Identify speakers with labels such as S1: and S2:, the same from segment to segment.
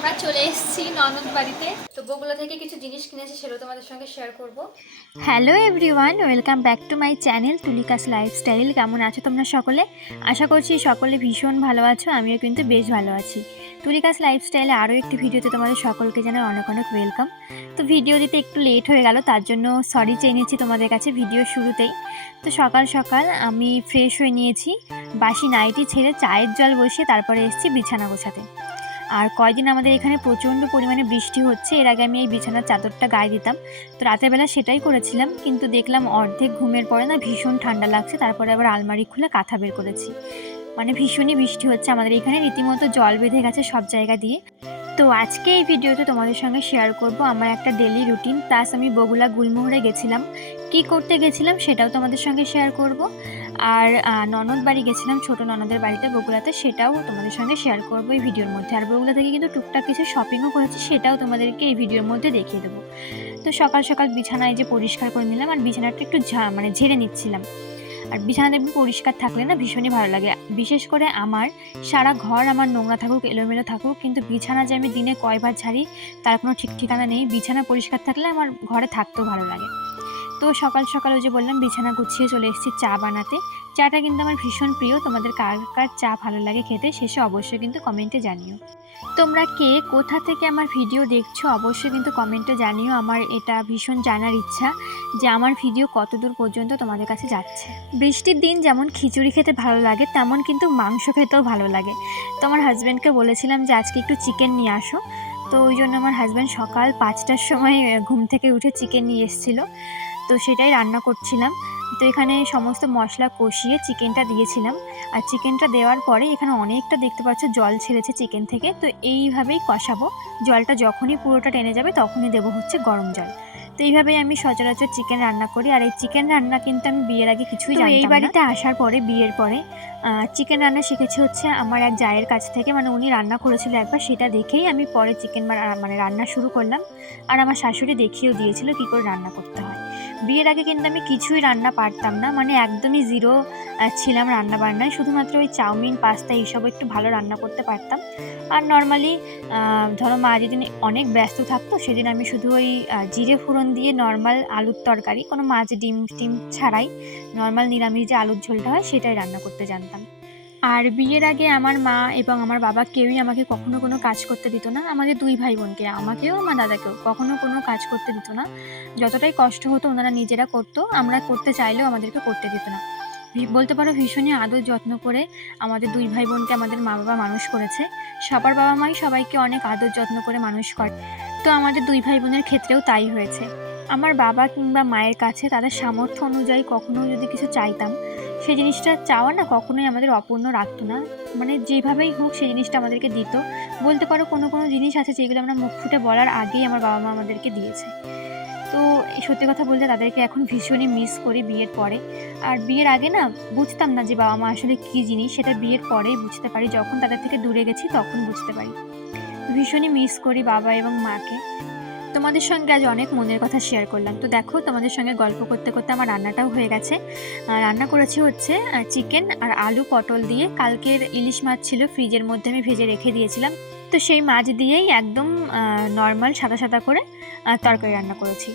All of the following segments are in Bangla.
S1: আমরা চলে এসেছি ননদ বাড়িতে। তো বগুলা থেকে কিছু জিনিস কিনেছি, সেটাও তোমাদের সঙ্গে শেয়ার করব। Hello everyone welcome back to my channel Tulika's lifestyle কেমন আছো তোমরা সকলে? আশা করছি সকলে ভীষণ ভালো আছো, আমিও কিন্তু বেশ ভালো আছি। তুলিকাস লাইফস্টাইলে আরও একটি ভিডিওতে তোমাদের সকলকে জানাই অনেক অনেক ওয়েলকাম তো ভিডিও দিতে একটু লেট হয়ে গেল, তার জন্য সরি চেয়ে নিয়েছি তোমাদের কাছে ভিডিও শুরুতেই। তো সকাল সকাল আমি ফ্রেশ হয়ে নিয়েছি, বাসি নাইটি ছেড়ে চায়ের জল বসিয়ে তারপরে এসেছি বিছানা গোছাতে। আর কয়দিন আমাদের এখানে প্রচণ্ড পরিমাণে বৃষ্টি হচ্ছে, এর আগে আমি এই বিছানার চাদরটা গায়ে দিতাম। তো রাতের বেলা সেটাই করেছিলাম, কিন্তু দেখলাম অর্ধেক ঘুমের পরে না ভীষণ ঠান্ডা লাগছে, তারপরে আবার আলমারি খুলে কাঁথা বের করেছি। মানে ভীষণই বৃষ্টি হচ্ছে আমাদের এখানে, রীতিমতো জল বেঁধে গেছে সব জায়গা দিয়ে। তো আজকে এই ভিডিওতে তোমাদের সঙ্গে শেয়ার করব আমার একটা ডেলি রুটিন প্লাস আমি বগুলা গুলমোহরে গেছিলাম। কি করতে গেছিলাম সেটাও তোমাদের সঙ্গে শেয়ার করব। আর ননদ বাড়ি গেছিলাম, ছোট ননদের বাড়িতে বগুড়াতে, সেটাও তোমাদের সঙ্গে শেয়ার করব এই ভিডিওর মধ্যে। আর বগুড়া থেকে কিন্তু টুকটাক কিছু শপিংও করেছি, সেটাও তোমাদেরকে এই ভিডিওর মধ্যে দেখিয়ে দেবো। তো সকাল সকাল বিছানায় যে পরিষ্কার করে নিলাম, আর বিছানাটা একটু ঝা- মানে ঝেড়ে নিচ্ছিলাম। আর বিছানা দেখবি পরিষ্কার থাকলে না ভীষণই ভালো লাগে। বিশেষ করে আমার, সারা ঘর আমার নোংরা থাকুক, এলোমেলো থাকুক, কিন্তু বিছানা যে আমি দিনে কয়বার ঝাড়ি, তার কোনো ঠিক ঠিকানা নেই। বিছানা পরিষ্কার থাকলে আমার ঘরে থাকতেও ভালো লাগে। তো সকাল সকাল ওই যে বললাম, বিছানা গুছিয়ে চলে এসেছি চা বানাতে। চাটা কিন্তু আমার ভীষণ প্রিয়। তোমাদের কার কার চা ভালো লাগে খেতে শেষে অবশ্যই কিন্তু কমেন্টে জানিও। তোমরা কে কোথা থেকে আমার ভিডিও দেখছ অবশ্যই কিন্তু কমেন্টে জানিও। আমার এটা ভীষণ জানার ইচ্ছা যে আমার ভিডিও কত দূর পর্যন্ত তোমাদের কাছে যাচ্ছে। বৃষ্টির দিন যেমন খিচুড়ি খেতে ভালো লাগে, তেমন কিন্তু মাংস খেতেও ভালো লাগে। তো আমার হাজব্যান্ডকে বলেছিলাম যে, আজকে একটু চিকেন নিয়ে আসো। তো ওই জন্য আমার হাজব্যান্ড সকাল পাঁচটার সময় ঘুম থেকে উঠে চিকেন নিয়ে এসেছিল। তো সেটাই রান্না করছিলাম। তো এখানে সমস্ত মশলা কষিয়ে চিকেনটা দিয়েছিলাম। আর চিকেনটা দেওয়ার পরে এখানে অনেকটা দেখতে পাচ্ছ জল ছেড়েছে চিকেন থেকে। তো এইভাবেই কষাবো। জলটা যখনই পুরোটা টেনে যাবে তখনই দেবো হচ্ছে গরম জল। তো এইভাবেই আমি সচরাচর চিকেন রান্না করি। আর এই চিকেন রান্না কিন্তু আমি বিয়ের আগে কিছুই জানি এই বাড়িতে আসার পরে বিয়ের পরে চিকেন রান্না শিখেছি হচ্ছে আমার এক জায়ের কাছ থেকে। মানে উনি রান্না করেছিল একবার সেটা দেখেই আমি পরে চিকেন মানে রান্না শুরু করলাম। আর আমার শাশুড়ি দেখিয়েও দিয়েছিল কী করে রান্না করতে হয়। বিয়ের আগে কিন্তু আমি কিছুই রান্না পারতাম না। মানে একদমই জিরো ছিলাম রান্না বান্নায় শুধুমাত্র ওই চাউমিন, পাস্তা এইসব একটু ভালো রান্না করতে পারতাম। আর নর্মালি ধরো মা যেদিন অনেক ব্যস্ত থাকতো, সেদিন আমি শুধু ওই জিরে ফোড়ন দিয়ে নর্মাল আলুর তরকারি, কোনো মাছ, ডিম, টিম ছাড়াই নর্মাল নিরামিষ যে আলুর ঝোলটা হয়, সেটাই রান্না করতে জানতাম। আর বিয়ের আগে আমার মা এবং আমার বাবা কেউই আমাকে কখনো কোনো কাজ করতে দিত না। আমাদের দুই ভাই বোনকে আমাকেও আমার দাদাকেও কখনো কোনো কাজ করতে দিত না। যতটাই কষ্ট হতো ওনারা নিজেরা করতো, আমরা করতে চাইলেও আমাদেরকে করতে দিত না। বলতে পারো ভীষণই আদর যত্ন করে আমাদের দুই ভাই বোনকে আমাদের মা বাবা মানুষ করেছে। সবার বাবা মাই সবাইকে অনেক আদর যত্ন করে মানুষ করে। তো আমাদের দুই ভাই বোনের ক্ষেত্রেও তাই হয়েছে। আমার বাবা কিংবা মায়ের কাছে তাদের সামর্থ্য অনুযায়ী কখনো যদি কিছু চাইতাম সেই জিনিসটা চাওয়া না কখনোই আমাদের অপূর্ণ রাখতো না। মানে যেভাবেই হোক সেই জিনিসটা আমাদেরকে দিত। বলতে পারো কোনো কোনো জিনিস আছে যেগুলো আমরা মুখ ফুটে বলার আগেই আমার বাবা মা আমাদেরকে দিয়েছে। তো সত্যি কথা বলতে তাদেরকে এখন ভীষণই মিস করি বিয়ের পরে। আর বিয়ের আগে না বুঝতাম না যে বাবা মা আসলে কী জিনিস, সেটা বিয়ের পরেই বুঝতে পারি। যখন তাদের থেকে দূরে গেছি তখন বুঝতে পারি। ভীষণই মিস করি বাবা এবং মাকে। তোমাদের সঙ্গে আজ অনেক মনের কথা শেয়ার করলাম। তো দেখো, তোমাদের সঙ্গে গল্প করতে করতে আমার রান্নাটাও হয়ে গেছে। রান্না করেছি হচ্ছে চিকেন আর আলু পটল দিয়ে। কালকের ইলিশ মাছ ছিল ফ্রিজের মধ্যে আমি ভেজে রেখে দিয়েছিলাম। তো সেই মাছ দিয়েই একদম নর্মাল সাদা সাদা করে তরকারি রান্না করেছি।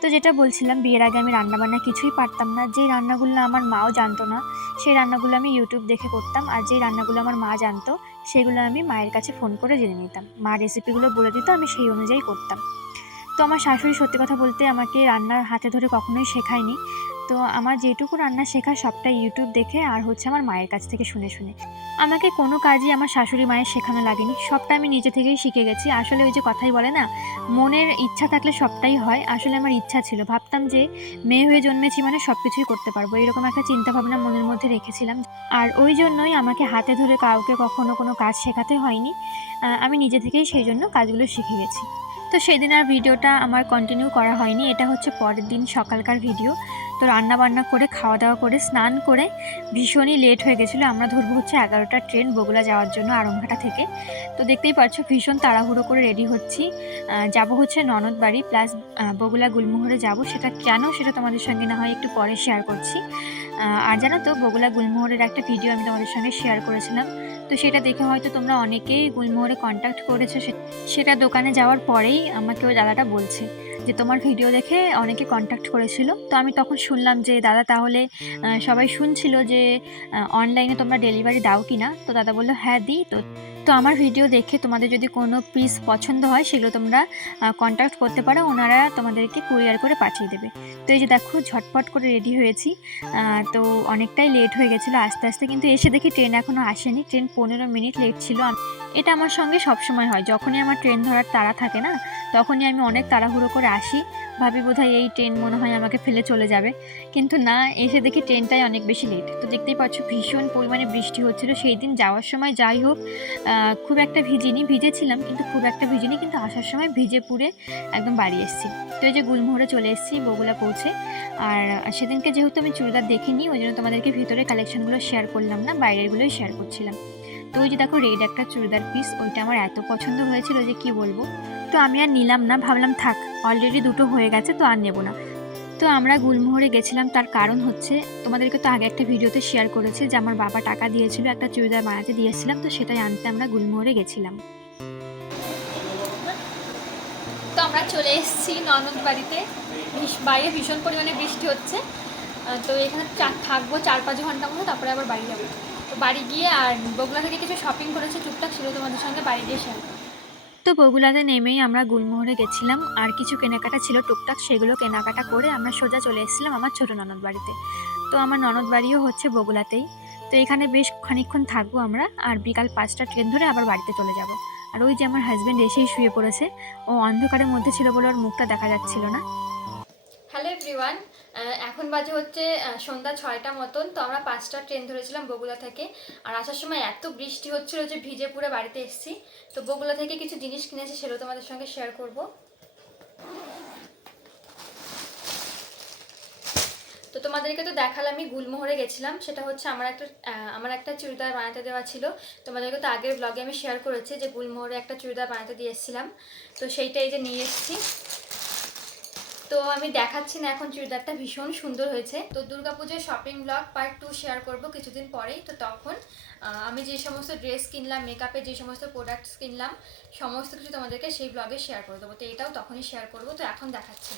S1: তো যেটা বলছিলাম, বিয়ের আগে আমি রান্না বান্না কিছুই পারতাম না। যে রান্নাগুলো আমার মাও জানতো না, সেই রান্নাগুলো আমি ইউটিউব দেখে করতাম। আর যে রান্নাগুলো আমার মা জানতো, সেগুলো আমি মায়ের কাছে ফোন করে জেনে নিতাম। মা রেসিপিগুলো বলে দিত, আমি সেই অনুযায়ী করতাম। তো আমার শাশুড়ি সত্যি কথা বলতে আমাকে রান্নার হাতে ধরে কখনোই শেখায়নি। তো আমার যেটুকু রান্না শেখা সবটাই ইউটিউব দেখে আর হচ্ছে আমার মায়ের কাছ থেকে শুনে শুনে। আমাকে কোনো কাজই আমার শাশুড়ি মায়ের শেখানো লাগেনি। সবটা আমি নিজে থেকেই শিখে গেছি। আসলে ওই যে কথাই বলে না, মনের ইচ্ছা থাকলে সবটাই হয়। আসলে আমার ইচ্ছা ছিল। ভাবতাম যে মেয়ে হয়ে জন্মেছি মানে সব কিছুই করতে পারব। এরকম একটা চিন্তাভাবনা মনের মধ্যে রেখেছিলাম। আর ওই জন্যই আমাকে হাতে ধরে কাউকে কখনো কোনো কাজ শেখাতে হয়নি। আমি নিজে থেকেই সেই জন্য কাজগুলো শিখে গেছি। তো সেদিন আর ভিডিওটা আমার কন্টিনিউ করা হয়নি। এটা হচ্ছে পরের দিন সকালকার ভিডিও তো রান্না বান্না করে খাওয়া দাওয়া করে, স্নান করে ভীষণই লেট হয়ে গেছিল। আমরা ধরবো হচ্ছে এগারোটা ট্রেন বগুলা যাওয়ার জন্য আরংঘাটা থেকে। তো দেখতেই পাচ্ছ ভীষণ তাড়াহুড়ো করে রেডি হচ্ছি। যাব হচ্ছে ননদ বাড়ি প্লাস বগুলা গুলমোহরে যাব। সেটা কেন সেটা তোমাদের সঙ্গে না হয় একটু পরে শেয়ার করছি। আর জানো তো বগুলা গুলমোহরের একটা ভিডিও আমি তোমাদের সঙ্গে শেয়ার করেছিলাম। তো সেটা দেখে হয়তো তোমরা অনেকেই গুলমোহরে কন্ট্যাক্ট করেছ। সেটা দোকানে যাওয়ার পরেই আমাকে ওই দাদাটা বলছে। যে তোমার ভিডিও দেখে অনেকে কন্ট্যাক্ট করেছিল। তো আমি তখন শুনলাম যে, দাদা, তাহলে সবাই শুনছিল যে অনলাইনে তোমরা ডেলিভারি দাও কি না? তো দাদা বলল হ্যাঁ দিই তো। তো আমার ভিডিও দেখে তোমাদের যদি কোনো পিস পছন্দ হয়, সেগুলো তোমরা কন্ট্যাক্ট করতে পারো। ওনারা তোমাদেরকে কুরিয়ার করে পাঠিয়ে দেবে। তো এই যে দেখো, ঝটপট করে রেডি হয়েছি। তো অনেকটাই লেট হয়ে গেছিল আস্তে আস্তে। কিন্তু এসে দেখি ট্রেন এখনও আসেনি। ট্রেন পনেরো মিনিট লেট ছিল। এটা আমার সঙ্গে সবসময় হয়। যখনই আমার ট্রেন ধরার তাড়া থাকে না তখনই আমি অনেক তাড়াহুড়ো করে আসি। ভাবি বোধহয় এই ট্রেন মনে হয় আমাকে ফেলে চলে যাবে। কিন্তু না, এসে দেখি ট্রেনটাই অনেক বেশি লেট তো দেখতেই পাচ্ছ ভীষণ পরিমাণে বৃষ্টি হচ্ছিল। সেই দিন যাওয়ার সময় যাই হোক খুব একটা ভিজিনি, ভিজেছিলাম কিন্তু খুব একটা ভিজিনি কিন্তু আসার সময় ভিজে পুড়ে একদম বাড়ি এসেছি। তো এই যে গুলমোহরে চলে এসেছি, বগুলা পৌঁছে। আর সেদিনকে যেহেতু আমি চুড়িদার দেখিনি, ওই জন্য তোমাদেরকে ভিতরে কালেকশনগুলো শেয়ার করলাম না, বাইরেরগুলোই শেয়ার করছিলাম। তো ওই যে দেখো রেড একটা চুড়িদার পিস ওইটা আমার এত পছন্দ হয়েছিল যে কি বলব? তো আমি আর নিলাম না, ভাবলাম থাক অলরেডি দুটো হয়ে গেছে তো আর নেব না। তো আমরা গুলমোহরে গেছিলাম, তার কারণ হচ্ছে তোমাদেরকে তো আগে একটা ভিডিওতে শেয়ার করেছে যে আমার বাবা টাকা দিয়েছিল, একটা চুড়িদার বানাতে দিয়েছিলাম তো সেটাই আনতে আমরা গুলমোহরে গেছিলাম। তো আমরা চলে এসেছি ননদ বাড়িতে। বাইরে ভীষণ পরিমাণে বৃষ্টি হচ্ছে। তো এখানে থাকব চার পাঁচ ঘণ্টা মতো, তারপরে আবার বাড়ি যাব। তো বাড়ি গিয়ে আর বগুলা থেকে কিছু শপিং করেছে, টুকটাক ছিল তোমাদের সঙ্গে বাড়ি দিয়ে শেয়ার তো বগুলাতে নেমেই আমরা গুলমোহরে গেছিলাম। আর কিছু কেনাকাটা ছিল টুকটাক, সেগুলো কেনাকাটা করে আমরা সোজা চলে এসেছিলাম আমার ছোটো ননদ বাড়িতে। তো আমার ননদ বাড়িও হচ্ছে বগুলাতেই তো এখানে বেশ খানিকক্ষণ থাকব আমরা, আর বিকাল পাঁচটা ট্রেন ধরে আবার বাড়িতে চলে যাব। আর ওই যে আমার হাজব্যান্ড এসেই শুয়ে পড়েছে। ও অন্ধকারের মধ্যে ছিল বলে ওর মুখটা দেখা যাচ্ছিল না। হ্যালো এভরিওয়ান এখন বাজে হচ্ছে সন্ধ্যা ছয়টা মতন, তো আমরা পাঁচটা ট্রেন ধরেছিলাম বগুলা থেকে। আর আসার সময় এত বৃষ্টি হচ্ছিল যে ভিজে পুরো বাড়িতে এসেছি। তো বগুলা থেকে কিছু জিনিস কিনেছি, সেগুলো তোমাদের সঙ্গে শেয়ার করব। তো তোমাদেরকে তো দেখালামই, গুলমোহরে গেছিলাম। সেটা হচ্ছে আমার একটা আমার একটা চুড়িদার বানাতে দেওয়া ছিল। তোমাদেরকে তো আগের ব্লগে আমি শেয়ার করেছি যে গুলমোহরে একটা চুড়িদার বানাতে দিয়ে এসেছিলাম। তো সেইটা এই যে নিয়ে এসেছি। তো আমি দেখাচ্ছি না এখন চুড়িদারটা, ভীষণ সুন্দর হয়েছে। তো দুর্গাপুজোর shopping blog part two share করব কিছুদিন পরেই। তো তখন আমি যে সমস্ত ড্রেস কিনলাম মেকআপের যে সমস্ত প্রোডাক্টস কিনলাম, সমস্ত কিছু তোমাদেরকে সেই ব্লগে শেয়ার করে দেবো। তো এটাও তখনই শেয়ার করব, তো এখন দেখাচ্ছি।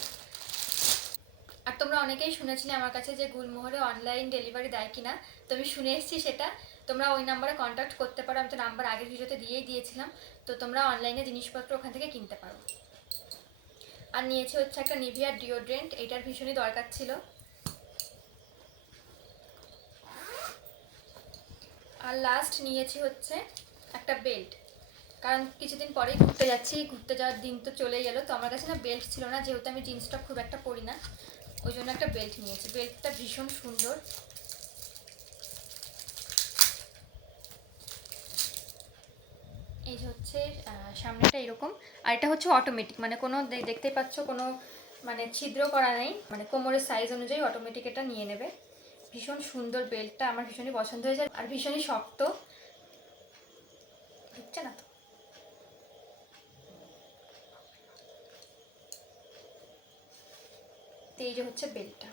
S1: আর তোমরা অনেকেই শুনেছিলে আমার কাছে যে গুলমোহরে অনলাইন ডেলিভারি দেয় কিনা, তো আমি শুনে এসেছি সেটা। তোমরা ওই নাম্বারে কন্ট্যাক্ট করতে পারো, আমি তো নাম্বার আগের ভিডিওতে দিয়েই দিয়েছিলাম। তো তোমরা অনলাইনে জিনিসপত্র ওখান থেকে কিনতে পারো। আর নিয়েছে হচ্ছে একটা নিভিয়ার ডিওড্রেন্ট, এটার ভীষণই দরকার ছিল। আর লাস্ট নিয়েছি হচ্ছে একটা বেল্ট কারণ কিছুদিন পরেই ঘুরতে যাচ্ছি, ঘুরতে যাওয়ার দিন তো চলেই গেলো, তো আমার কাছে না বেল্ট ছিল না, যেহেতু আমি জিন্সটা খুব একটা পরি না, ওই জন্য একটা বেল্ট নিয়েছি। বেল্টটা ভীষণ সুন্দর। এই হচ্ছে সামনেটা এরকম, আর এটা হচ্ছে অটোমেটিক মানে কোনো দে- দেখতেই পাচ্ছ কোনো মানে ছিদ্র করা নেই মানে কোমরের সাইজ অনুযায়ী অটোমেটিক এটা নিয়ে নেবে। ভীষণ সুন্দর বেল্টটা আমার ভীষণই পছন্দ হয়েছে, আর ভীষণই শক্ত। ঢুকছে না তো? এই যে হচ্ছে বেল্টটা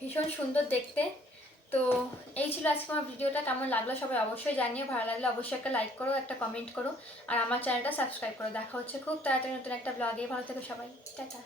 S1: ভীষণ সুন্দর দেখতে। তো এই ছিল আজকে আমার ভিডিওটা, কেমন লাগল সবাই অবশ্যই জানিয়ে ভালো লাগলে অবশ্যই একটা লাইক করো, একটা কমেন্ট করো, আর আমার চ্যানেলটা সাবস্ক্রাইব করো। দেখা হচ্ছে খুব তাড়াতাড়ি নতুন একটা ব্লগে ভালো থেকো সবাই। টাটা।